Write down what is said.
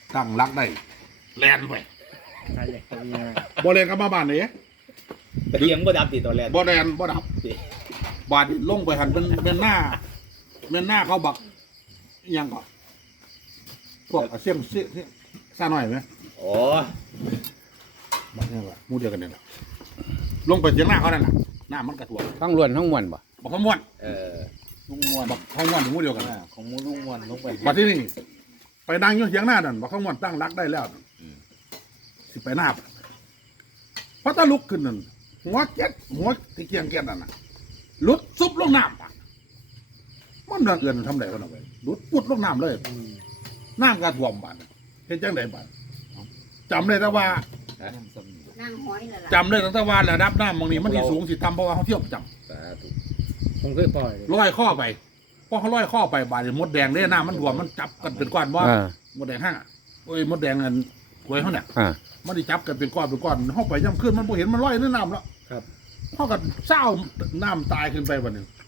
ตั้งรักได้แลนไปใช่เลยตัวนี้บ่แลนก็มาบ้านนี่ตะเกียงบ่ดับติดตัวแรกบ่แลนบ่ดับ บาดลงไปหันเป็นหน้าเขาบักอิหยังก่อนพวกเสี่ยงซ่าหน่อยไหมโอ้บักเนี่ยว่ะหมู่เดียวกันเนี่ยแหละลงไปเสียงหน้าเขานั่นแหละหน้ามันกระถ่วงทั้งล้วนทั้งมวลบ่บักขม้วนลุงมวนบักขม้วนถึงหมู่เดียวกันของมูลุงมวนลงไปบัดที่นี่ไปนั่งอยู่เสียงหน้านั่นบักขม้วนตั้งรักได้แล้วสิไปหน้าเพราะถ้าลุกขึ้นนั่นหัวที่เกียงเกียนนั่นน่ะลุดซุบลงน้ำปะมันเกินทำไรกันเอาไปลุดปุดลงน้ำเลยน้ำกระท่วมบานเห็นจังไดบานจำได้แต่ว่านั่งห้อยนั่นแหละจำได้ตั้งแต่ว่าระดับน้ำบางนี้มันที่สูงสิต่ำเพราะว่าเขาเที่ยวประจสาธุผมเคยปล่อยเลยำร้อยข้อไปพอเขาร้อยข้อไปบาดมดแดงเนี่ยน้ำมันท่วมมันจับกันเป็นก้อนว่าอ่ามดแดงห้าโอ้ยมดแดงอันหวยเขาเนี่ยอ่ามันได้จับกันเป็นก้อนเขาไปย่ำขึ้นมันบ่เห็นมันร้อยในน้ำแล้วครับเขาก็เศร้าน้ำตายขึ้นไปวันหนึ่ง